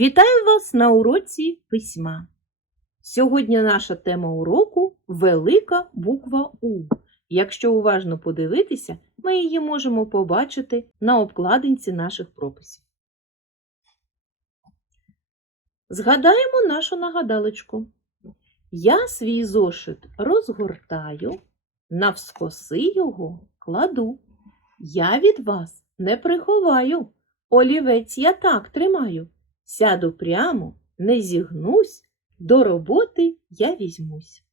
Вітаю вас на уроці письма. Сьогодні наша тема уроку велика буква У. Якщо уважно подивитися, ми її можемо побачити на обкладинці наших прописів. Згадаємо нашу нагадалочку. Я свій зошит розгортаю, навскоси його кладу. Я від вас не приховаю, олівець я так тримаю. Сяду прямо, не зігнусь, до роботи я візьмусь.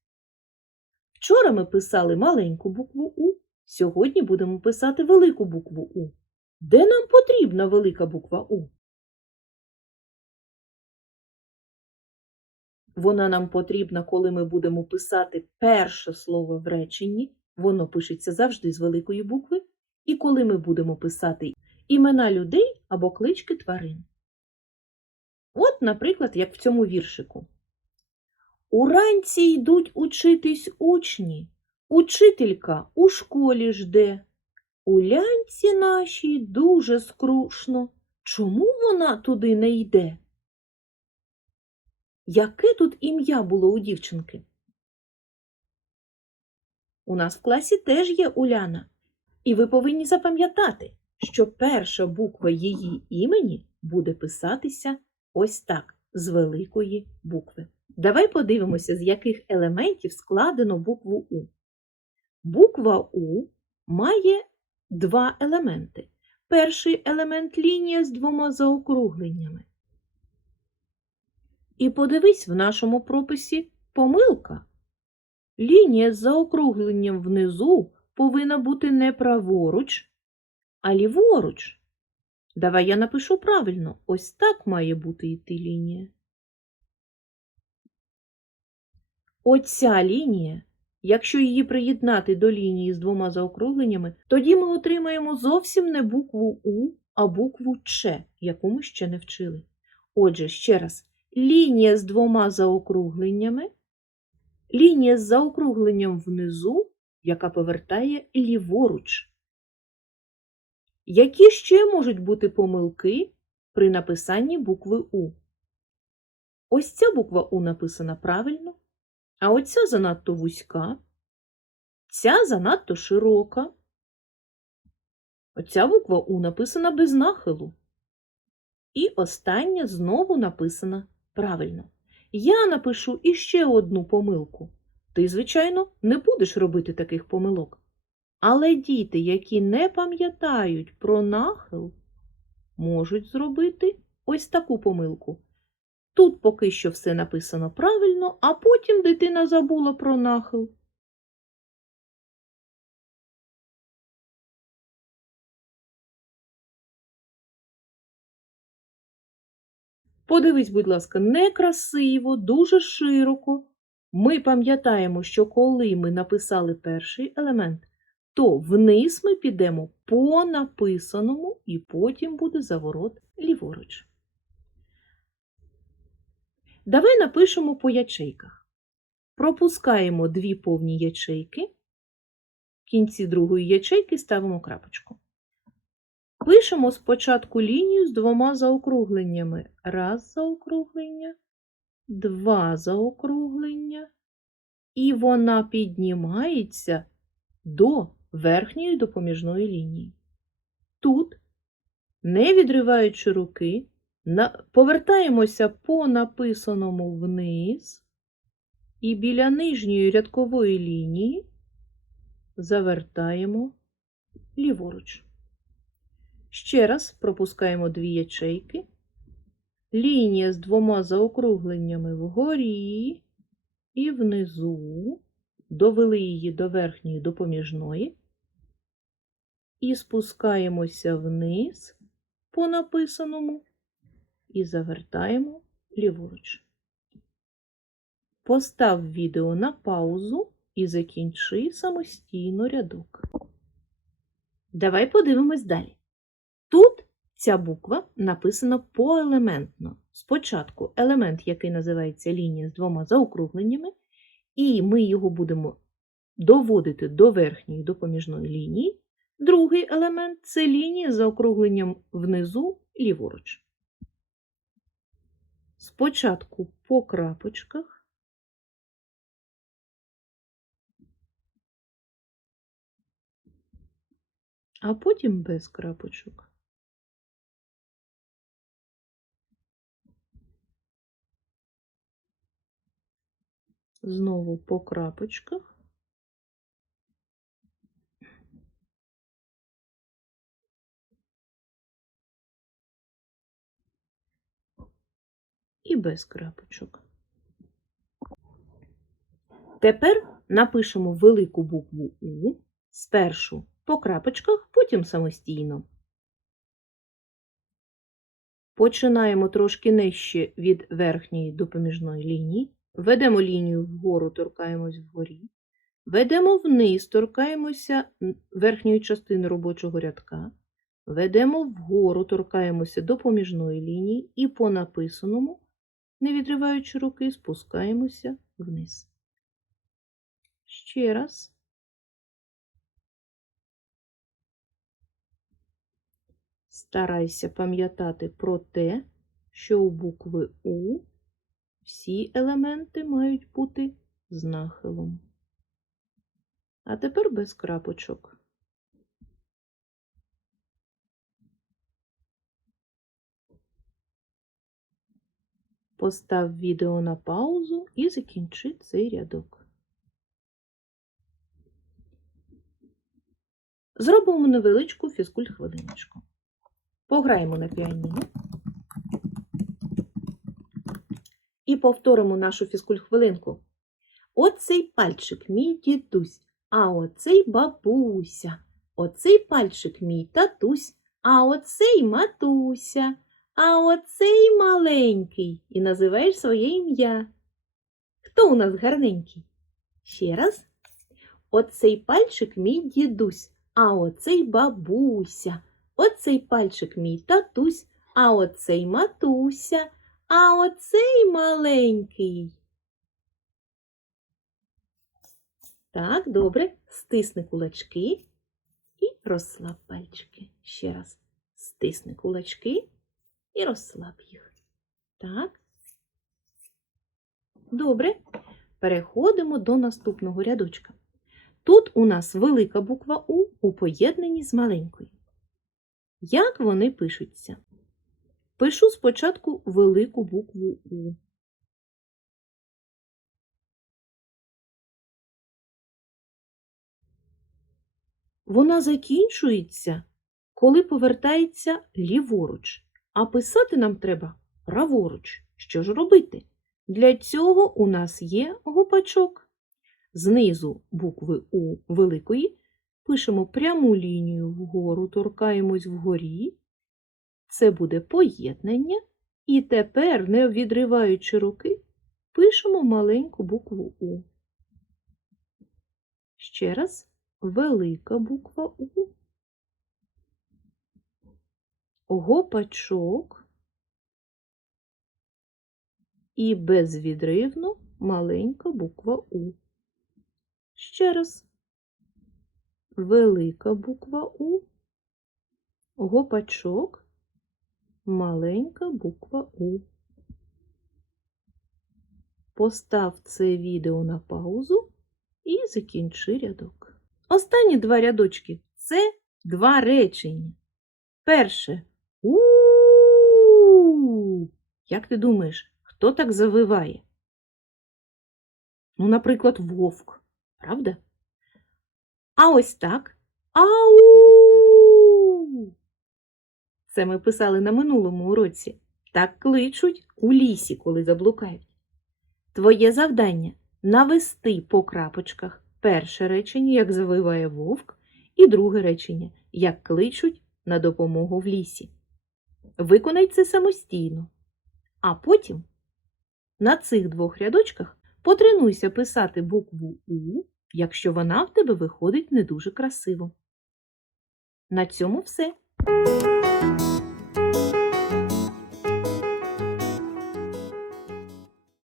Вчора ми писали маленьку букву У, сьогодні будемо писати велику букву У. Де нам потрібна велика буква У? Вона нам потрібна, коли ми будемо писати перше слово в реченні, воно пишеться завжди з великої букви, і коли ми будемо писати імена людей або клички тварин. От, наприклад, як в цьому віршику. Уранці йдуть учитись учні, учителька у школі жде. У лянці нашій дуже скрушно. Чому вона туди не йде? Яке тут ім'я було у дівчинки? У нас в класі теж є Уляна, і ви повинні запам'ятати, що перша буква її імені буде писатися ось так, з великої букви. Давай подивимося, з яких елементів складено букву У. Буква У має два елементи. Перший елемент лінія з двома заокругленнями. І подивись в нашому прописі помилка. Лінія з заокругленням внизу повинна бути не праворуч, а ліворуч. Давай я напишу правильно. Ось так має бути йти лінія. Оця лінія, якщо її приєднати до лінії з двома заокругленнями, тоді ми отримаємо зовсім не букву У, а букву Ч, яку ми ще не вчили. Отже, ще раз, лінія з двома заокругленнями, лінія з заокругленням внизу, яка повертає ліворуч. Які ще можуть бути помилки при написанні букви У? Ось ця буква У написана правильно, а оця занадто вузька, ця занадто широка. Оця буква У написана без нахилу. І остання знову написана правильно. Я напишу іще одну помилку. Ти, звичайно, не будеш робити таких помилок. Але діти, які не пам'ятають про нахил, можуть зробити ось таку помилку. Тут поки що все написано правильно, а потім дитина забула про нахил. Подивись, будь ласка, некрасиво, дуже широко. Ми пам'ятаємо, що коли ми написали перший елемент, то вниз ми підемо по написаному і потім буде заворот ліворуч. Давай напишемо по ячейках. Пропускаємо дві повні ячейки. В кінці другої ячейки ставимо крапочку. Пишемо спочатку лінію з двома заокругленнями. Раз заокруглення, два заокруглення, і вона піднімається до верхньої допоміжної лінії. Тут, не відриваючи руки, повертаємося по написаному вниз і біля нижньої рядкової лінії завертаємо ліворуч. Ще раз пропускаємо дві ячейки. Лінія з двома заокругленнями вгорі і внизу. Довели її до верхньої допоміжної. І спускаємося вниз по написаному і завертаємо ліворуч. Постав відео на паузу і закінчи самостійно рядок. Давай подивимось далі. Тут ця буква написана поелементно. Спочатку елемент, який називається лінія з двома заокругленнями, і ми його будемо доводити до верхньої допоміжної лінії. Другий елемент це лінія з заокругленням внизу ліворуч. спочатку по крапочках, а потім без крапочок. Знову по крапочках. І без крапочок. Тепер напишемо велику букву У спершу по крапочках, потім самостійно. Починаємо трошки нижче від верхньої допоміжної лінії. Ведемо лінію вгору, торкаємось вгорі. Ведемо вниз, торкаємося верхньої частини робочого рядка. Ведемо вгору, торкаємося допоміжної лінії і по написаному, не відриваючи руки, спускаємося вниз. Ще раз. Старайся пам'ятати про те, що у букви У всі елементи мають бути з нахилом. А тепер без крапочок. Постав відео на паузу і закінчи цей рядок. Зробимо невеличку фізкульт-хвилиночку. Пограємо на піаніно. І повторимо нашу фізкульт-хвилинку. Оцей пальчик мій дідусь, а оцей бабуся. Оцей пальчик мій татусь, а оцей матуся. А оцей маленький. І називаєш своє ім'я. Хто у нас гарненький? Ще раз. Оцей пальчик мій дідусь, а оцей бабуся. Оцей пальчик мій татусь, а оцей матуся, а оцей маленький. Так, добре. Стисни кулачки і розслаб пальчики. Ще раз. Стисни кулачки і розслаб їх. Так. Добре. Переходимо до наступного рядочка. Тут у нас велика буква У у поєднанні з маленькою. Як вони пишуться? Пишу спочатку велику букву У. Вона закінчується, коли повертається ліворуч, а писати нам треба праворуч. Що ж робити? Для цього у нас є гопачок. Знизу букви У великої пишемо пряму лінію вгору, торкаємось вгорі. Це буде поєднання. І тепер, не відриваючи руки, пишемо маленьку букву У. Ще раз велика буква У. Гопачок. І безвідривно маленька буква У. Ще раз. Велика буква У. Гопачок. Маленька буква У. Постав це відео на паузу і закінчи рядок. Останні два рядочки це два речення. Перше у. Як ти думаєш, хто так завиває? Ну, наприклад, вовк, правда? А ось так. Ау! Це ми писали на минулому уроці. Так кличуть у лісі, коли заблукають. Твоє завдання навести по крапочках перше речення, як завиває вовк, і друге речення, як кличуть на допомогу в лісі. Виконай це самостійно. А потім на цих двох рядочках потренуйся писати букву У, якщо вона в тебе виходить не дуже красиво. На цьому все.